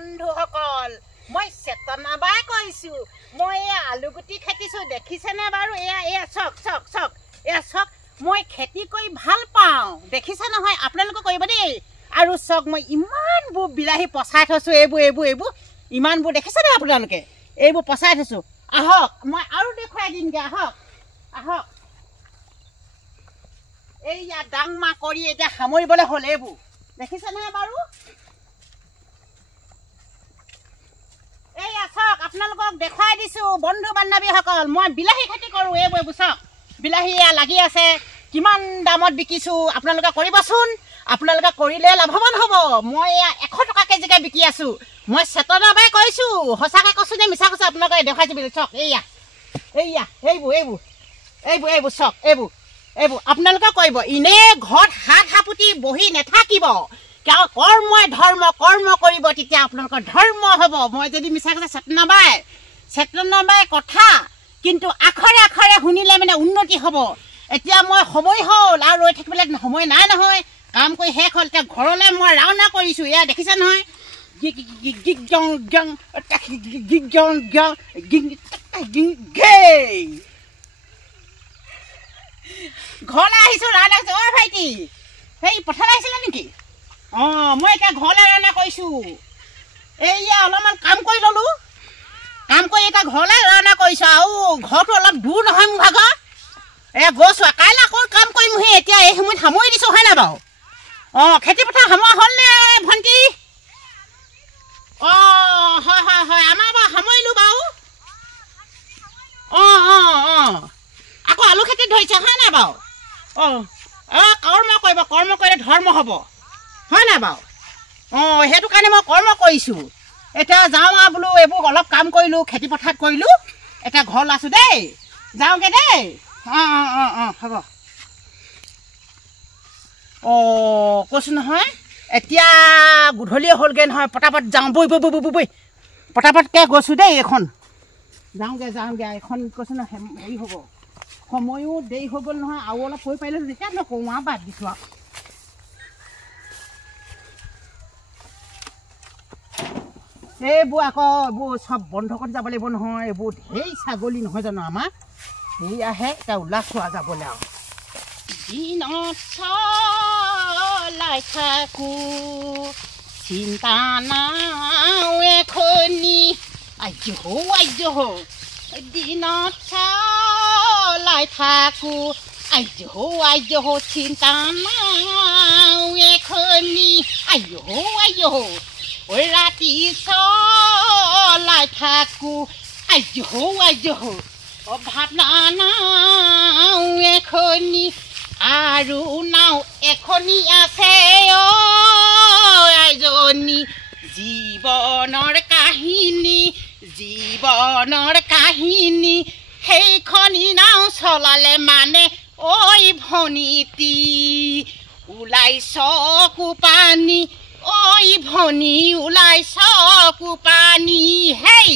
বন্ধুসকল মই চেতনাবাই কৈছো মই আলুগুটি খেতিছো দেখিছেনে বাৰু এয়া চক চক চক এয়া চক মই খেতি কৰি ভাল পাওঁ দেখিছে নহয় আপোনালোকে কৰিব দেই আৰু চক মই ইমানবোৰ বিলাহী পচাই থৈছো এইবোৰ ইমানবোৰ দেখিছেনে আপোনালোকে এইবোৰ পচাই থৈছো আহক মই আৰু দেখুৱাই দিমগে আহক এইয়া ডাংমা কৰি এতিয়া সামৰিবলৈ হ'ল এইবোৰ দেখিছেনে বাৰু এইয়া চক আপোনালোকক দেখাই দিছো বন্ধু বান্ধৱীসকল মই বিলাহী খেতি কৰোঁ এইবোৰ চক বিলাহী লাগি আছে কিমান দামত বিকিছো আপোনালোকে কৰিবচোন আপোনালোকে কৰিলে লাভৱান হ'ব মই 100 টকা কেজিকে বিকি আছো মই চেতনাবাই কৈছো সঁচাকৈ কৈছো নে মিছা কৈছো আপোনালোকে দেখাই দিবি চক এইয়া এইবোৰ চক এইবোৰ আপোনালোকে কৰিব ইনে ঘৰত হাত হাপুতি বহি নাথাকিব কৰ্মই কৰ্ম কৰিব তেতিয়া আপোনালোকৰ ধৰ্ম হ'ব মই যদি মিছা কৈছে চেতনাবাই কথা কিন্তু আখৰে আখৰে শুনিলে মানে উন্নতি হ'ব এতিয়া মই সময় হ'ল আৰু ৰৈ থাকিবলৈ সময় নাই নহয় কাম কৰি শেষ হ'ল এতিয়া ঘৰলৈ মই ৰাওনা কৰিছোঁ এয়া দেখিছে নহয় ঘৰলৈ আহিছোঁ ৰাওনা কৰিছোঁ অ' ভাইটি সেই পথাৰলৈ আহিছিলে নেকি অঁ মই এতিয়া ঘৰলৈ ৰাওনা কৰিছোঁ এইয়া অলপমান কাম কৰি ল'লোঁ কাম কৰি এতিয়া ঘৰলৈ ৰাওনা কৰিছোঁ আৰু ঘৰটো অলপ দূৰ নহয় মোৰ ভাগৰ এয়া গৈছোঁ কাইলৈ আকৌ কাম কৰিমহি এতিয়া এই সময়ত সামৰি দিছোঁ হয় নাই বাৰু অঁ খেতি পথাৰ সামৰা হ'লনে ভণ্টি অঁ হয় আমাৰ বাৰু সামৰিলোঁ বাৰু অঁ আকৌ আলু খেতিত ধৰিছে হয় নাই বাৰু অঁ কৰ্ম কৰিলে ধৰ্ম হ'ব হয় নাই বাৰু অঁ সেইটো কাৰণে মই কৰ্ম কৰিছোঁ এতিয়া যাওঁ আৰু বোলো এইবোৰ অলপ কাম কৰিলোঁ খেতি পথাৰত কৰিলোঁ এতিয়া ঘৰলৈ আছোঁ দেই যাওঁগৈ দেই অঁ হ'ব অঁ কৈছোঁ নহয় এতিয়া গধূলি হ'লগৈ নহয় পটাপট যাওঁ বৈ পটাপটকৈ গৈছোঁ দেই এইখন যাওঁগৈ এইখন কৈছোঁ নহয় হেৰি হ'ব সময়ো দেৰি হৈ গ'ল নহয় আৰু অলপ হৈ পাৰিলে তেতিয়া নকওঁ আৰু বাদ দিছোঁ আৰু এইবোৰ আকৌ এইবোৰ চব বন্ধ কৰি যাব লাগিব নহয় এইবোৰ ঢেৰ ছাগলী নহয় জানো আমাৰ সেই আহে এতিয়া ওলাইছোঁ আৰু যাবলৈ আৰু দিনত চলাই থাকোঁ চিন্তা নাও এখনি আইজহ দিনত চলাই থাকোঁ আইজহ চিন্তা নাও এখনি আইজহ ৰাতি চলাই থাকোঁ আইজহ ভাৱনা নাও এখনি আৰু নাও এখনি আছে আইজনী জীৱনৰ কাহিনী সেইখনি নাও চলালে মানে ঐ ভনীতি ওলাই চকু পানী ঐ ভনী ওলাই চকু পানী হেই